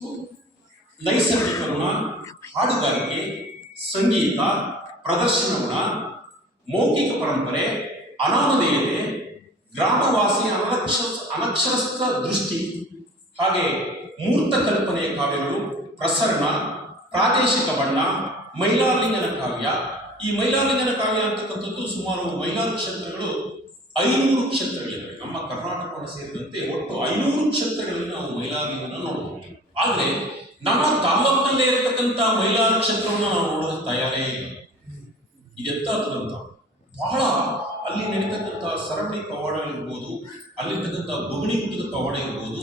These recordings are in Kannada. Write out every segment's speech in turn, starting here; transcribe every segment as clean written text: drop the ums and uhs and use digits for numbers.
ನೈಸರ್ಗಿಕ ಗುಣ, ಹಾಡುಗಾರಿಕೆ, ಸಂಗೀತ, ಪ್ರದರ್ಶನ ಗುಣ, ಮೌಖಿಕ ಪರಂಪರೆ, ಅನಾಮಧೇಯತೆ, ಗ್ರಾಮವಾಸಿ ಅನಕ್ಷರಸ್ಥ ದೃಷ್ಟಿ, ಹಾಗೆ ಮೂರ್ತ ಕಲ್ಪನೆಯ ಕಾವ್ಯಗಳು, ಪ್ರಸರಣ, ಪ್ರಾದೇಶಿಕ ಬಣ್ಣ, ಮೈಲಾರಲಿಂಗನ ಕಾವ್ಯ. ಈ ಮೈಲಾರಲಿಂಗನ ಕಾವ್ಯ ಅಂತಕ್ಕಂಥದ್ದು ಸುಮಾರು ಮೈಲಾರ ಕ್ಷೇತ್ರಗಳು 500 ಕ್ಷೇತ್ರಗಳಿವೆ. ನಮ್ಮ ಕರ್ನಾಟಕವನ್ನು ಸೇರಿದಂತೆ ಒಟ್ಟು 500 ಕ್ಷೇತ್ರಗಳಲ್ಲಿ ನಾವು ಮೈಲಾರಲಿಂಗನ ನೋಡಬಹುದು. ಆದರೆ ನಮ್ಮ ತಾಲೂಕಿನಲ್ಲೇ ಇರತಕ್ಕಂಥ ಮೈಲಾರ ಕ್ಷೇತ್ರವನ್ನು ನಾವು ನೋಡೋದಕ್ಕೆ ತಯಾರೇ ಇಲ್ಲ. ಇದೆಂತ ಬಹಳ ಅಲ್ಲಿ ನಡೀತಕ್ಕಂಥ ಸರಪಳಿ ಪವಾಡಗಳಿರ್ಬೋದು, ಅಲ್ಲಿರ್ತಕ್ಕಂಥ ಬೊಗಣಿ ಗುಡ್ಡದ ಪವಾಡ ಇರ್ಬೋದು.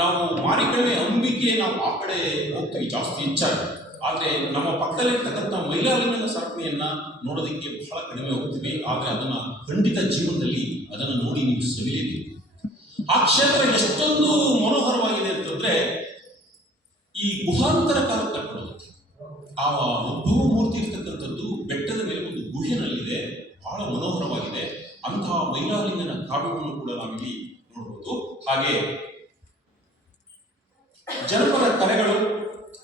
ನಾವು ಮಾರಿಕಣಿವೆ ಅಂಬಿಕೆ ನಾವು ಆ ಕಡೆ ಹೋಗ್ತೀವಿ ಜಾಸ್ತಿ ಹೆಚ್ಚಾಗಿ. ಆದರೆ ನಮ್ಮ ಪಕ್ಕದಲ್ಲಿರ್ತಕ್ಕಂಥ ಮೈಲಾರಲಿಂಗನ ಸರಪಣಿಯನ್ನ ನೋಡೋದಕ್ಕೆ ಬಹಳ ಕಡಿಮೆ ಹೋಗ್ತೀವಿ. ಆದರೆ ಅದನ್ನು ಖಂಡಿತ ಜೀವನದಲ್ಲಿ ಅದನ್ನು ನೋಡಿ ನೀವು ಸವಿಲೇಬೇಕು. ಆ ಕ್ಷೇತ್ರ ಎಷ್ಟೊಂದು ಮನೋಹರವಾಗಿದೆ ಅಂತಂದ್ರೆ, ಈ ಗುಹಾಂತರ ಕಾಲ ಕಟ್ಟೋದು, ಆ ಉದ್ಭವ ಮೂರ್ತಿ ಇರ್ತಕ್ಕಂಥದ್ದು ಬೆಟ್ಟದ ಮೇಲೆ ಒಂದು ಗುಹೆನಲ್ಲಿದೆ, ಬಹಳ ಮನೋಹರವಾಗಿದೆ. ಅಂತಹ ಮೈಲಾರಲಿಂಗನ ಕಾವ್ಯವನ್ನು ಕೂಡ ನಾವಿಲ್ಲಿ ನೋಡಬಹುದು. ಹಾಗೆ ಜನಪದ ಕಲೆಗಳು,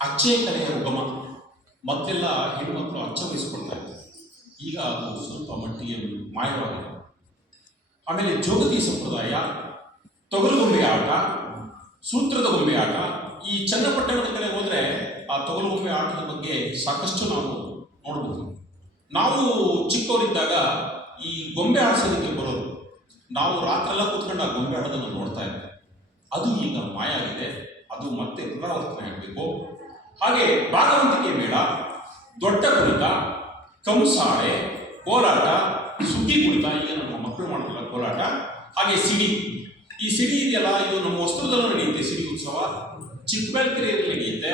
ಅಚ್ಚೆ ಕಲೆಯ ಉಗಮ. ಮೊದಲೆಲ್ಲ ಹೆಣ್ಮಕ್ಳು ಅಚ್ಚ ವಹಿಸ್ಕೊಳ್ತಾ ಇದ್ದಾರೆ, ಈಗ ಅದು ಸ್ವಲ್ಪ ಮಟ್ಟಿಗೆ ಮಾಯವಾಗಿದೆ. ಆಮೇಲೆ ಜೋಗತಿ ಸಂಪ್ರದಾಯ, ತೊಗಲುಗೊಂಬೆ ಆಟ, ಸೂತ್ರದ ಗೊಂಬೆ ಆಟ. ಈ ಚನ್ನಪಟ್ಟಣದ ಕಡೆ ಹೋದರೆ ಆ ತೊಗಲುಗೊಂಬೆ ಆಟದ ಬಗ್ಗೆ ಸಾಕಷ್ಟು ನಾವು ನೋಡ್ಬೋದು. ನಾವು ಚಿಕ್ಕವರಿದ್ದಾಗ ಈ ಗೊಂಬೆ ಆಡಿಸೋದಕ್ಕೆ ಬರೋದು, ನಾವು ರಾತ್ರೆಲ್ಲ ಕೂತ್ಕೊಂಡು ಆ ಗೊಂಬೆ ಆಡೋದನ್ನು ನೋಡ್ತಾ ಇದ್ದೆ. ಅದು ಈಗ ಮಾಯ ಆಗಿದೆ, ಅದು ಮತ್ತೆ ಪುನರಾವರ್ತನೆ ಆಗಬೇಕು. ಹಾಗೆ ಭಾಗವಂತಿಕೆ ಮೇಳ, ದೊಡ್ಡ ಕುಣಿತ, ಕಂಸಾಳೆ, ಕೋಲಾಟ, ಸುಗ್ಗಿ ಕುಣಿತ, ಈಗ ನಮ್ಮ ಮಕ್ಕಳು ಮಾಡ್ತಿಲ್ಲ ಕೋಲಾಟ. ಹಾಗೆ ಸಿಡಿ, ಈ ಸಿಡಿ ಇದೆಯಲ್ಲ, ಇದು ನಮ್ಮ ವಸ್ತ್ರದಲ್ಲೂ ನಡೆಯುತ್ತೆ. ಸಿಡಿ ಉತ್ಸವ ಚಿಕ್ಕಬಳ್ಳಾಪುರಿಯಲ್ಲಿ ನಡೆಯುತ್ತೆ.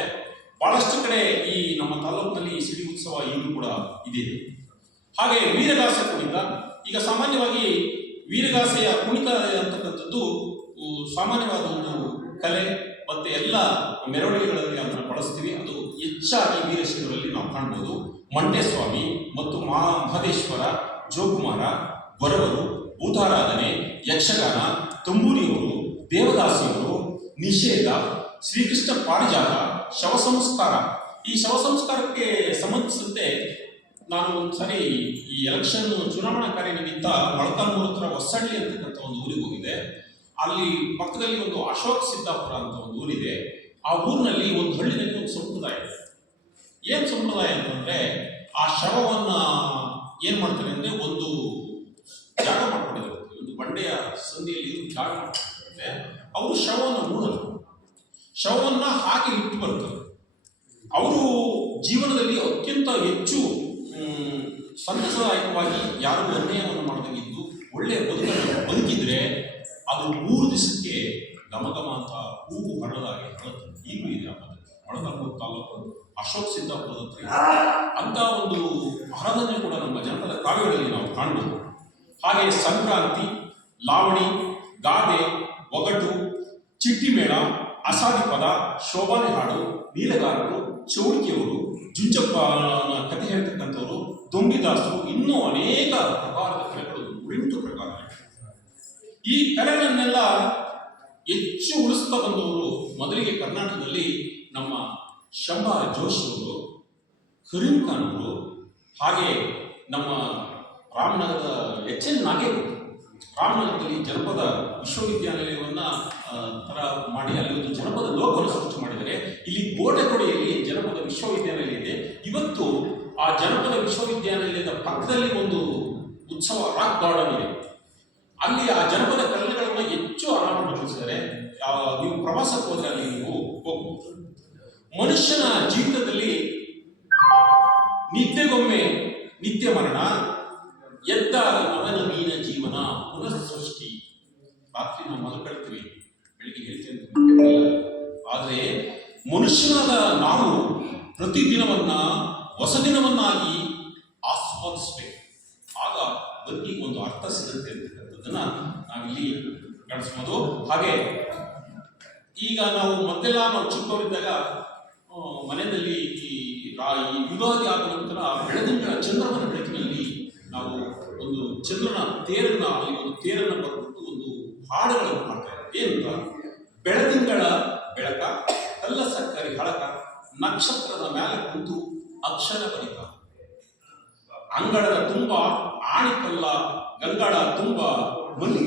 ಬಹಳಷ್ಟು ಕಡೆ ಈ ನಮ್ಮ ತಾಲೂಕಿನಲ್ಲಿ ಈ ಸಿಡಿ ಉತ್ಸವ ಈಗಲೂ ಕೂಡ ಇದೆ. ಹಾಗೆ ವೀರಗಾಸ ಕುಣಿತ. ಈಗ ಸಾಮಾನ್ಯವಾಗಿ ವೀರಗಾಸೆಯ ಕುಣಿತ ಅಂತಕ್ಕಂಥದ್ದು ಸಾಮಾನ್ಯವಾದ ಒಂದು ಕಲೆ, ಮತ್ತೆ ಎಲ್ಲ ಮೆರವಣಿಗೆಗಳಲ್ಲಿ ಅದನ್ನು ಬಳಸ್ತೀವಿ. ಅದು ಹೆಚ್ಚಾಗಿ ವೀರಶೈವರಲ್ಲಿ ನಾವು ಕಾಣ್ಬೋದು. ಮಂಟೇಸ್ವಾಮಿ ಮತ್ತು ಮಹದೇಶ್ವರ, ಜೋಕುಮಾರ, ಗೊರವರು, ಭೂತಾರಾಧನೆ, ಯಕ್ಷಗಾನ, ತಂಬೂರಿಯವರು, ದೇವದಾಸಿಯವರು, ನಿಷೇಧ, ಶ್ರೀಕೃಷ್ಣ ಪಾರಿಜಾತ, ಶವ ಸಂಸ್ಕಾರ. ಈ ಶವ ಸಂಸ್ಕಾರಕ್ಕೆ ಸಂಬಂಧಿಸಿದಂತೆ ನಾನು ಒಂದ್ಸರಿ ಈ ಎಲೆಕ್ಷನ್ ಚುನಾವಣಾ ಕಾರ್ಯ ನಿಮಿತ್ತ ಮೊಳಕಾಲ್ಮೂರು ಹತ್ರ ಹೊಸಳ್ಳಿ ಅಂತಕ್ಕಂಥ ಒಂದು ಊರಿಗೆ ಹೋಗಿದೆ. ಅಲ್ಲಿ ಪಕ್ಕದಲ್ಲಿ ಒಂದು ಅಶೋಕ್ ಸಿದ್ದಾಪುರ ಅಂತ ಒಂದು ಊರಿದೆ. ಆ ಊರಿನಲ್ಲಿ ಒಂದು ಹಳ್ಳಿನಲ್ಲಿ ಒಂದು ಸಂಪ್ರದಾಯ ಇದೆ. ಏನು ಸಂಪ್ರದಾಯ ಅಂತಂದ್ರೆ, ಆ ಶವವನ್ನ ಏನ್ ಮಾಡ್ತಾರೆ ಅಂದ್ರೆ, ಒಂದು ಜಾಗ ಮಾಡ್ಕೊಂಡಿದ್ದಾರೆ, ಒಂದು ಬಂಡೆಯ ಸಂಧಿಯಲ್ಲಿ ಜಾಗ ಮಾಡ್ಕೊಂಡಿದ್ದಾರೆ. ಅವರು ಶವವನ್ನು ನೋಡಲ್ಲ, ಶವವನ್ನ ಹಾಗೆ ಇಟ್ಟು ಬರ್ತಾರೆ. ಅವರು ಜೀವನದಲ್ಲಿ ಅತ್ಯಂತ ಹೆಚ್ಚು ಸಂತಸದಾಯಕವಾಗಿ ಯಾರು ಅನ್ಯಾಯವನ್ನು ಮಾಡದಂಗಿದ್ದು ಒಳ್ಳೆಯ ಬದುಕಿದ್ರೆ ಅದು 3 ದಿವಸಕ್ಕೆ ಗಮಗಮ ಅಂತ ಹೂವು ಹರಳದಾಗಿ ಹರಳುತ್ತೆ. ಈಗಲೂ ಇದೆ ಆ ಪದ್ಧತಿ. ಮೊಳಕಾಲ್ಮೂರು ತಾಲೂಕು ಅಶೋಕ್ ಸಿದ್ದಾಪುರದ ಹತ್ರ ಅಂತ ಒಂದು ಆರಾಧನೆ ಕೂಡ ನಮ್ಮ ಜನಪದ ಕಾವ್ಯಗಳಲ್ಲಿ ನಾವು ಕಾಣಬಹುದು. ಹಾಗೆ ಸಂಕ್ರಾಂತಿ, ಲಾವಣಿ, ಗಾದೆ, ಒಗಟು, ಚಿಟ್ಟಿಮೇಳ, ಅಸಾದಿ ಪದ, ಶೋಭಾನೆ ಹಾಡು, ನೀಲಗಾರರು, ಚೌಡಿಕೆಯವರು, ಜುಂಜಪ್ಪನ ಕಥೆ ಹೇಳ್ತಕ್ಕಂಥವ್ರು, ದೊಂಬಿದಾಸರು, ಇನ್ನೂ ಅನೇಕ ಪ್ರಕಾರದ ಕಲೆಗಳು, 8 ಪ್ರಕಾರ. ಈ ಕಲೆಗಳನ್ನೆಲ್ಲ ಹೆಚ್ಚು ಉಳಿಸ್ತಾ ಬಂದವರು ಮೊದಲಿಗೆ ಕರ್ನಾಟಕದಲ್ಲಿ ನಮ್ಮ ಶಂಭಾ ಜೋಶಿ ಅವರು, ಕರೀಂ ಖಾನ್ ಅವರು, ಹಾಗೆ ನಮ್ಮ ರಾಮನಗರದ HN ನಾಗೇಗೌಡ. ರಾಮನಗರದಲ್ಲಿ ಜನಪದ ವಿಶ್ವವಿದ್ಯಾನಿಲಯವನ್ನ ತರ ಮಾಡಿ ಅಲ್ಲಿ ಒಂದು ಜನಪದ ಲೋಕವನ್ನು ಸೃಷ್ಟಿ ಮಾಡಿದರೆ. ಇಲ್ಲಿ ಕೋಟೆಕೊಡಿಯಲ್ಲಿ ಜನಪದ ವಿಶ್ವವಿದ್ಯಾನಿಲಯ ಇದೆ. ಇವತ್ತು ಆ ಜನಪದ ವಿಶ್ವವಿದ್ಯಾನಿಲಯದ ಪಕ್ಕದಲ್ಲಿ ಒಂದು ಉತ್ಸವ ರಾಕ್ ಗಾರ್ಡನ್ ಇದೆ. ಅಲ್ಲಿ ಆ ಜನಪದ ಕಲೆಗಳನ್ನು ಹೆಚ್ಚು ಅನಾವರಣಗೊಳಿಸಿದರೆ ನೀವು ಪ್ರವಾಸಕ್ಕೆ ಹೋದ್ರೆ ಅಲ್ಲಿ ನೀವು ಹೋಗ್ಬೋದು. ಮನುಷ್ಯನ ಜೀವಿತದಲ್ಲಿ ನಿತ್ಯಗೊಮ್ಮೆ ನಿತ್ಯ ಮರಣ, ಎದ್ದಾಗ ನವನವೀನ ಜೀವನ, ಪುನಃ ಸೃಷ್ಟಿ. ರಾತ್ರಿ ನಾವು ಮಲಕಳ್ತೀವಿ, ಬೆಳಿಗ್ಗೆ ಹೇಳ್ತೀವಿ ಅಂತ. ಆದರೆ ಮನುಷ್ಯನಾದ ನಾವು ಪ್ರತಿದಿನವನ್ನ ಹೊಸ ದಿನವನ್ನಾಗಿ ಆಸ್ವಾದಿಸಬೇಕು. ಆಗ ಬದುಕಿಗೆ ಒಂದು ಅರ್ಥ ಸಿಗುತ್ತೆ ಅಂತಕ್ಕಂಥದ್ದನ್ನ ನಾವಿಲ್ಲಿ ಕಾಣಿಸ್ಬೋದು. ಹಾಗೆ ಈಗ ನಾವು ಮೊದಲೆಲ್ಲ ನಾವು ಚಿಕ್ಕವರಿದ್ದಾಗ ಮನೆಯಲ್ಲಿ ಈ ಯುಗಾದಿ ಆದ ನಂತರ ಬೆಳದಿಂಗಳ ಚಂದ್ರಮನ ಬೆಳಕಿನಲ್ಲಿ ನಾವು ಒಂದು ಚಂದ್ರನ ತೇರನ್ನ, ಅಲ್ಲಿ ಒಂದು ತೇರನ್ನು ಬರ್ಬಿಟ್ಟು ಒಂದು ಹಾಡುಗಳನ್ನು ಮಾಡ್ತಾ ಇದ್ದೀವಿ. ಏನಂತ, ಬೆಳದಿಂಗಳ ಬೆಳಕ ಕಲ್ಲ ಸಕ್ಕರೆ ಹಳಕ ನಕ್ಷತ್ರದ ಮೇಲೆ ಕುಂತು ಅಕ್ಷರ ಬರಿತ ಅಂಗಳದ ತುಂಬ ಆಣಿಕಲ್ಲ ಗಂಗಳ ತುಂಬ ಮಲ್ಲಿಗೆ